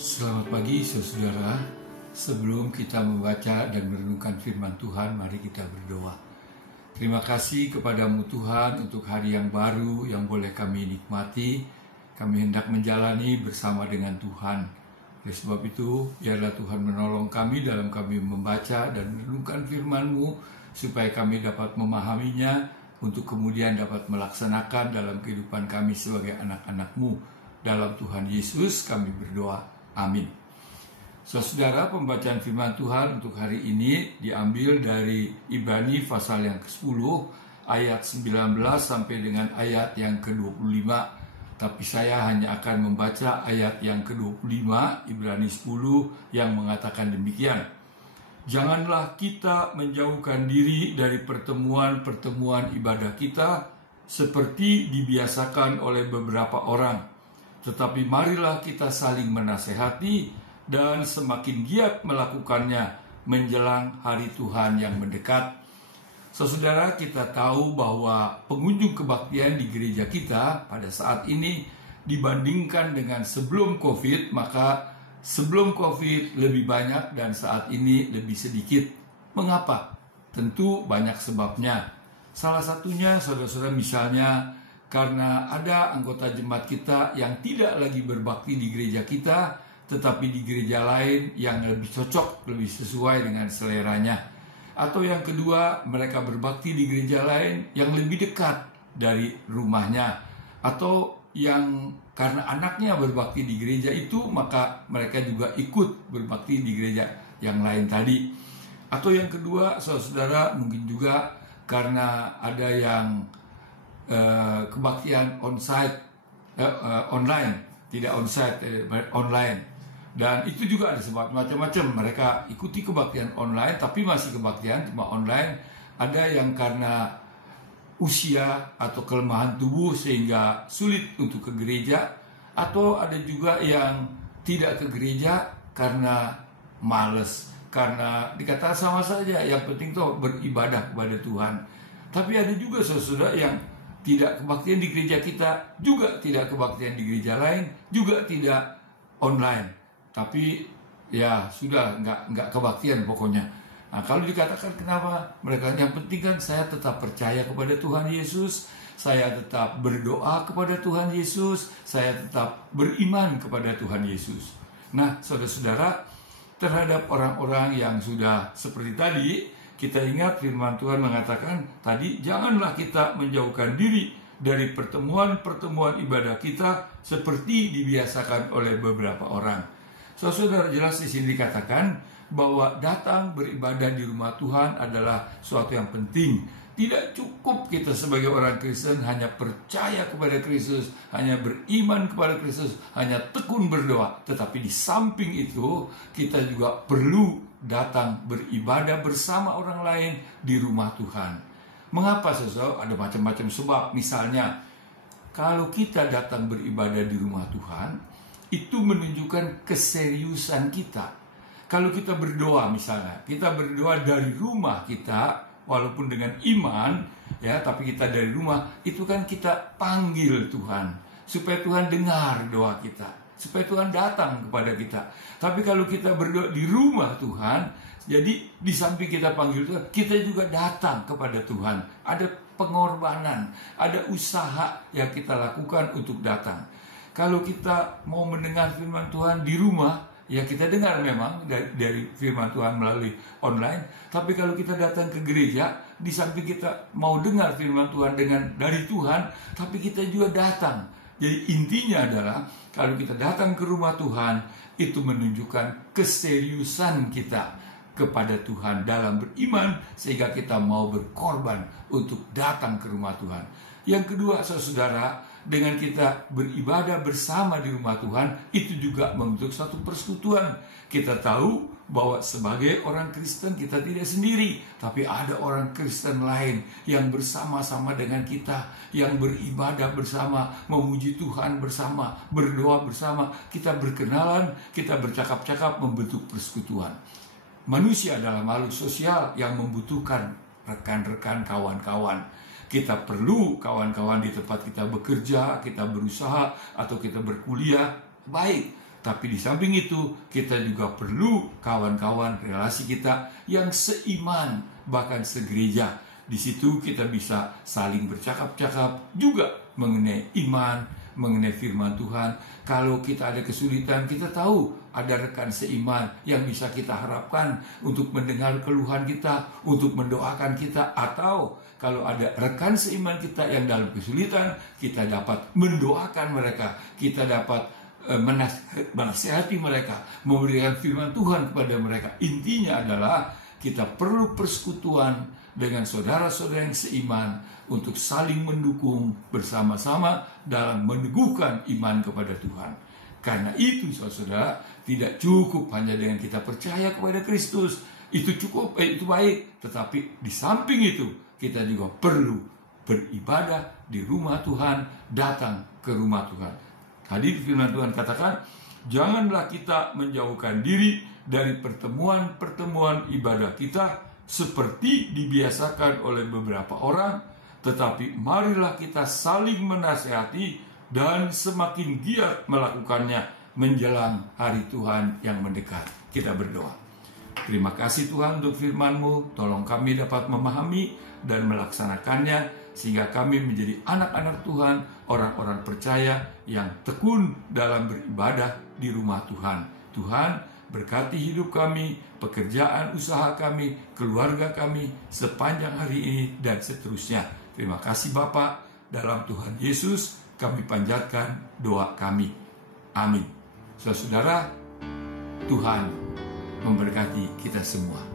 Selamat pagi saudara. Sebelum kita membaca dan merenungkan firman Tuhan, mari kita berdoa. Terima kasih kepadamu Tuhan untuk hari yang baru yang boleh kami nikmati. Kami hendak menjalani bersama dengan Tuhan. Oleh sebab itu, biarlah Tuhan menolong kami dalam kami membaca dan merenungkan firman-Mu, supaya kami dapat memahaminya untuk kemudian dapat melaksanakan dalam kehidupan kami sebagai anak-anak-Mu. Dalam Tuhan Yesus kami berdoa. Amin. Saudara, pembacaan firman Tuhan untuk hari ini diambil dari Ibrani pasal yang ke-10 ayat 19 sampai dengan ayat yang ke-25. Tapi saya hanya akan membaca ayat yang ke-25 Ibrani 10 yang mengatakan demikian. Janganlah kita menjauhkan diri dari pertemuan-pertemuan ibadah kita seperti dibiasakan oleh beberapa orang. Tetapi marilah kita saling menasehati dan semakin giat melakukannya menjelang hari Tuhan yang mendekat. Saudara, kita tahu bahwa pengunjung kebaktian di gereja kita pada saat ini dibandingkan dengan sebelum COVID, maka sebelum COVID lebih banyak dan saat ini lebih sedikit. Mengapa? Tentu banyak sebabnya. Salah satunya, saudara-saudara, misalnya karena ada anggota jemaat kita yang tidak lagi berbakti di gereja kita, tetapi di gereja lain yang lebih cocok, lebih sesuai dengan seleranya. Atau yang kedua, mereka berbakti di gereja lain yang lebih dekat dari rumahnya. Atau yang karena anaknya berbakti di gereja itu, maka mereka juga ikut berbakti di gereja yang lain tadi. Atau yang kedua, saudara, mungkin juga karena ada yang kebaktian onsite, online, tidak onsite, online. Dan itu juga ada sebab macam-macam. Mereka ikuti kebaktian online, tapi masih kebaktian cuma online. Ada yang karena usia atau kelemahan tubuh sehingga sulit untuk ke gereja. Atau ada juga yang tidak ke gereja karena males, karena dikatakan sama saja, yang penting tuh beribadah kepada Tuhan. Tapi ada juga saudara yang tidak kebaktian di gereja kita, juga tidak kebaktian di gereja lain, juga tidak online. Tapi ya sudah, nggak kebaktian pokoknya. Nah, kalau dikatakan kenapa mereka, yang penting kan saya tetap percaya kepada Tuhan Yesus, saya tetap berdoa kepada Tuhan Yesus, saya tetap beriman kepada Tuhan Yesus. Nah, saudara-saudara, terhadap orang-orang yang sudah seperti tadi, kita ingat firman Tuhan mengatakan tadi, janganlah kita menjauhkan diri dari pertemuan-pertemuan ibadah kita seperti dibiasakan oleh beberapa orang. Saudara, jelas di sini dikatakan bahwa datang beribadah di rumah Tuhan adalah suatu yang penting. Tidak cukup kita sebagai orang Kristen hanya percaya kepada Kristus, hanya beriman kepada Kristus, hanya tekun berdoa. Tetapi di samping itu, kita juga perlu datang beribadah bersama orang lain di rumah Tuhan. Mengapa saudara? Ada macam-macam sebab. Misalnya, kalau kita datang beribadah di rumah Tuhan, itu menunjukkan keseriusan kita. Kalau kita berdoa misalnya, kita berdoa dari rumah kita, walaupun dengan iman, ya, tapi kita dari rumah, itu kan kita panggil Tuhan, supaya Tuhan dengar doa kita, supaya Tuhan datang kepada kita. Tapi kalau kita berdoa di rumah Tuhan, jadi di samping kita panggil Tuhan, kita juga datang kepada Tuhan. Ada pengorbanan, ada usaha yang kita lakukan untuk datang. Kalau kita mau mendengar firman Tuhan di rumah, ya kita dengar memang dari firman Tuhan melalui online. Tapi kalau kita datang ke gereja, di samping kita mau dengar firman Tuhan dari Tuhan, tapi kita juga datang. Jadi intinya adalah kalau kita datang ke rumah Tuhan, itu menunjukkan keseriusan kita kepada Tuhan dalam beriman, sehingga kita mau berkorban untuk datang ke rumah Tuhan. Yang kedua, saudara, dengan kita beribadah bersama di rumah Tuhan, itu juga membentuk satu persekutuan. Kita tahu bahwa sebagai orang Kristen kita tidak sendiri, tapi ada orang Kristen lain yang bersama-sama dengan kita, yang beribadah bersama, memuji Tuhan bersama, berdoa bersama, kita berkenalan, kita bercakap-cakap, membentuk persekutuan. Manusia adalah makhluk sosial yang membutuhkan rekan-rekan, kawan-kawan. Kita perlu kawan-kawan di tempat kita bekerja, kita berusaha, atau kita berkuliah. Baik, Tapi di samping itu, kita juga perlu kawan-kawan relasi kita yang seiman, bahkan segereja. Di situ kita bisa saling bercakap-cakap juga mengenai iman, mengenai firman Tuhan. Kalau kita ada kesulitan, kita tahu ada rekan seiman yang bisa kita harapkan untuk mendengar keluhan kita, untuk mendoakan kita. Atau kalau ada rekan seiman kita yang dalam kesulitan, kita dapat mendoakan mereka, kita dapat menasihati mereka, memberikan firman Tuhan kepada mereka. Intinya adalah kita perlu persekutuan dengan saudara-saudara yang seiman untuk saling mendukung bersama-sama dalam meneguhkan iman kepada Tuhan. Karena itu saudara, tidak cukup hanya dengan kita percaya kepada Kristus, itu cukup, itu baik. Tetapi di samping itu, kita juga perlu beribadah di rumah Tuhan, datang ke rumah Tuhan. Tadi firman Tuhan katakan, janganlah kita menjauhkan diri dari pertemuan-pertemuan ibadah kita seperti dibiasakan oleh beberapa orang, tetapi marilah kita saling menasihati dan semakin giat melakukannya menjelang hari Tuhan yang mendekat. Kita berdoa. Terima kasih Tuhan untuk firman-Mu, tolong kami dapat memahami dan melaksanakannya, sehingga kami menjadi anak-anak Tuhan, orang-orang percaya yang tekun dalam beribadah di rumah Tuhan. Tuhan, berkati hidup kami, pekerjaan usaha kami, keluarga kami, sepanjang hari ini dan seterusnya. Terima kasih Bapa, dalam Tuhan Yesus kami panjatkan doa kami. Amin. Saudara, Tuhan memberkati kita semua.